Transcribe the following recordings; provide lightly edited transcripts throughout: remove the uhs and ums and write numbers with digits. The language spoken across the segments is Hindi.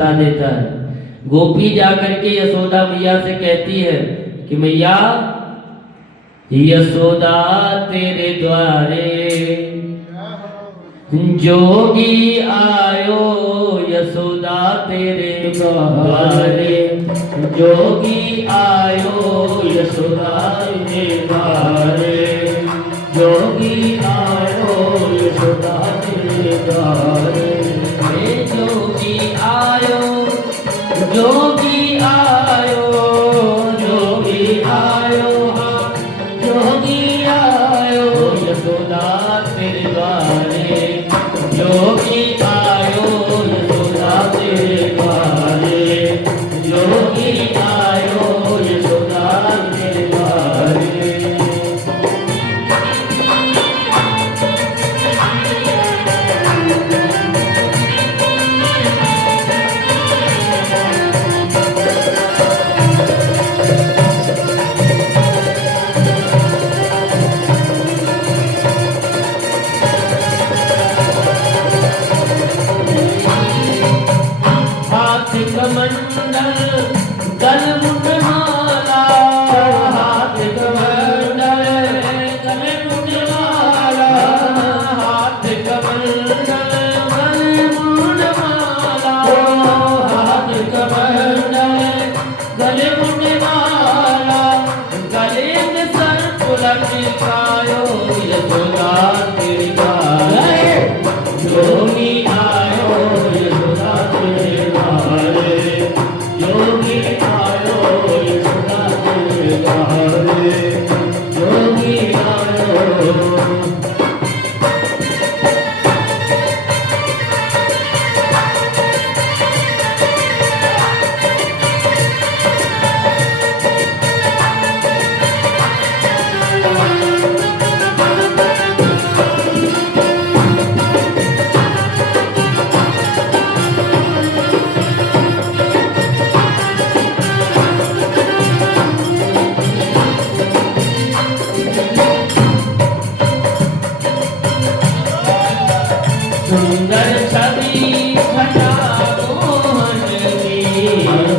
देता है। गोपी जाकर के यशोदा मैया से कहती है कि मैया यशोदा तेरे द्वारे जोगी आयो, यशोदा तेरे द्वारे जोगी आयो, यशोदा तेरे द्वारे जोगी आयो, यशोदा तेरे द्वारे जोगी आयो, जोगी आयो, जोगी आयो, जोगी आयो, यशोदा तेरे द्वारे जोगी आयो, यशोदा तेरे द्वारे जोगी आयो, यशोदा तेरे द्वारे। कमंडल गल मुंडमाला, हाथ कमंडल गल मुंडमाला, हाथ कमंडल गल मुंडमाला, हाथ कमंडल गल मुंडमाला, गले में सर्प लटकायो, यशोदा तेरी द्वारे जोगी आयो, यशोदा तेरे द्वारे जोगी आयो, यशोदा तेरे द्वारे जोगी आयो। सुंदर छवि घटा मोहन की,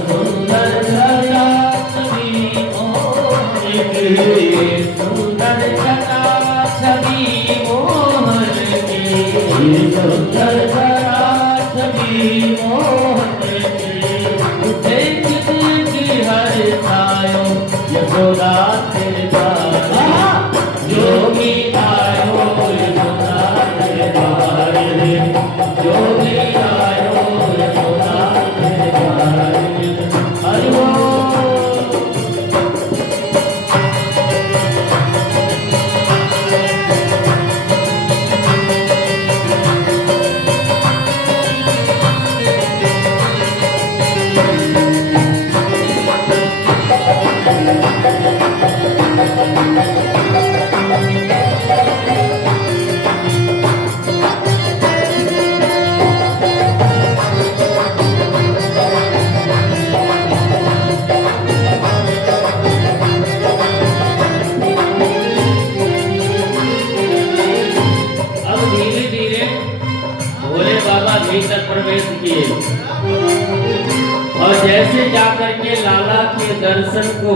सुंदर छटा छवि मोहन की, सुंदर छटा छवि मोहन की, सुंदर छटा छवि मोहन की, देख देख हर्षायो, यशोदा तेरे द्वारे जोगी आयो, यशोदा तेरे द्वारे जोगी आयो, यशोदा तेरे द्वारे। हरि बोल। भीतर प्रवेश किए और जैसे जाकर के लाला के दर्शन को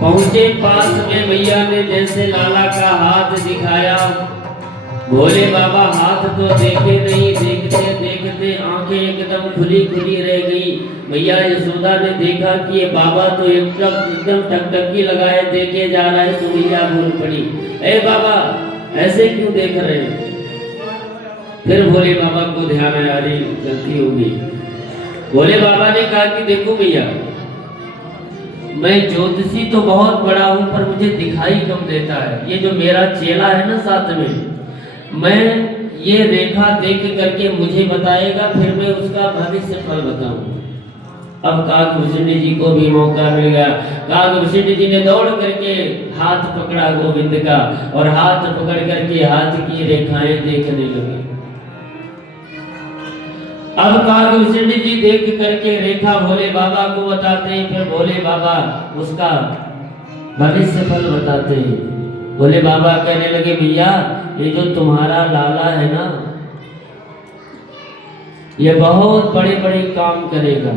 पहुंचे, पास में मैया ने जैसे लाला का हाथ दिखाया, भोले बाबा हाथ तो देखे नहीं, देखते देखते आंखें एकदम खुली खुली रह गई। मैया यशोदा ने देखा कि ये बाबा तो एकदम टकटकी लगाए देखे जा रहा है, तो मैया बोल पड़ी, ए बाबा ऐसे क्यों देख रहे हैं? फिर भोले बाबा को ध्यान आया, अरे गलती हो गई। भोले बाबा ने कहा कि देखो भैया, मैं ज्योतिषी तो बहुत बड़ा हूं, पर मुझे दिखाई कम देता है। ये जो मेरा चेला है ना साथ में, मैं ये रेखा देख करके मुझे बताएगा, फिर मैं उसका भविष्य फल बताऊं। अब काकभूषण जी को भी मौका मिल गया। काकभूषण जी ने दौड़ करके हाथ पकड़ा गोविंद का, और हाथ पकड़ करके हाथ की रेखाएं देखने लगे। अब काकभूषण जी देख करके रेखा भोले बाबा को बताते हैं, फिर भोले बाबा उसका भविष्य फल बताते हैं। भोले बाबा कहने लगे, भैया ये जो तुम्हारा लाला है ना, ये बहुत बड़े बड़े काम करेगा,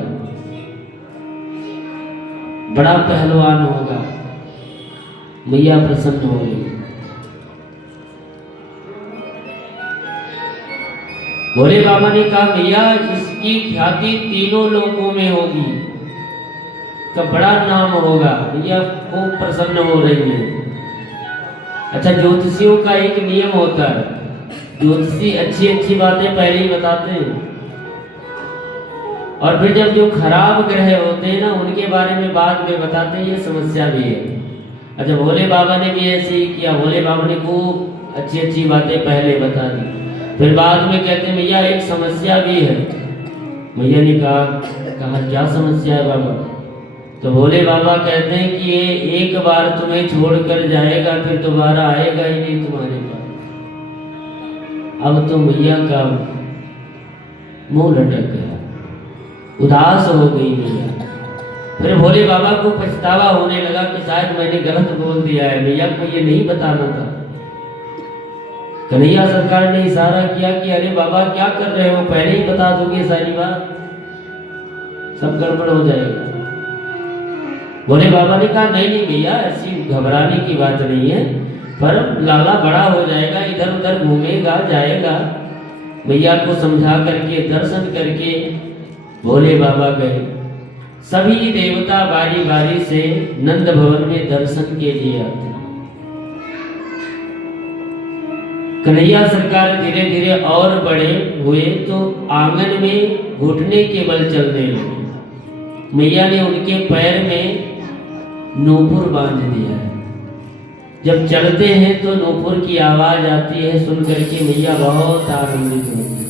बड़ा पहलवान होगा। मैया प्रसन्न हो गई। भोले बाबा ने कहा मैया इसकी ख्याति तीनों लोकों में होगी, तो बड़ा नाम होगा। मैया खूब प्रसन्न हो रही है। अच्छा, ज्योतिषियों का एक नियम होता है, ज्योतिषी अच्छी अच्छी बातें पहले ही बताते हैं, और फिर जब जो खराब ग्रह होते हैं ना उनके बारे में बाद में बताते हैं। ये समस्या भी है। अच्छा, भोले बाबा ने भी ऐसे ही किया। भोले बाबा ने खूब अच्छी अच्छी बातें पहले बता दी, फिर बाद में कहते मैया एक समस्या भी है। मैया ने कहा क्या समस्या है बाबा? तो भोले बाबा कहते हैं कि ये एक बार तुम्हें छोड़कर जाएगा, फिर दोबारा आएगा ही नहीं तुम्हारे पास। अब तो मैया का मुंह लटक गया, उदास हो गई मैया। फिर भोले बाबा को पछतावा होने लगा कि शायद मैंने गलत बोल दिया है, मैया को ये नहीं बताना था। कन्हैया सरकार ने इशारा किया कि अरे बाबा क्या कर रहे हो, पहले ही बता दोगे सारी बात, सब गड़बड़ हो जाएगा। भोले बाबा ने कहा नहीं नहीं भैया, ऐसी घबराने की बात नहीं है, पर लाला बड़ा हो जाएगा, इधर उधर घूमेगा जाएगा। मैया को समझा करके दर्शन करके भोले बाबा गए। सभी देवता बारी बारी से नंद भवन में दर्शन के लिए आते। कन्हैया सरकार धीरे धीरे और बड़े हुए तो आंगन में घुटने के बल चलने लगे। मैया ने उनके पैर में नूपुर बांध दिया है। जब चलते हैं तो नूपुर की आवाज आती है, सुन करके मैया बहुत आनंदित होती है।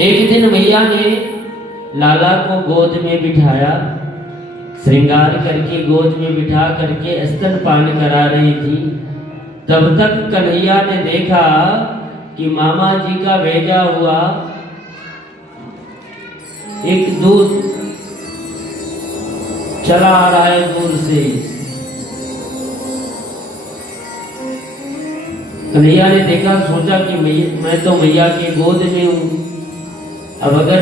एक दिन मैया ने लाला को गोद में बिठाया, श्रृंगार करके गोद में बिठा करके स्तनपान करा रही थी। तब तक कन्हैया ने देखा कि मामा जी का भेजा हुआ एक दूध चला आ रहा है दूर से। कन्हैया ने देखा, सोचा कि मैं तो मैया के गोद में हूं, अब अगर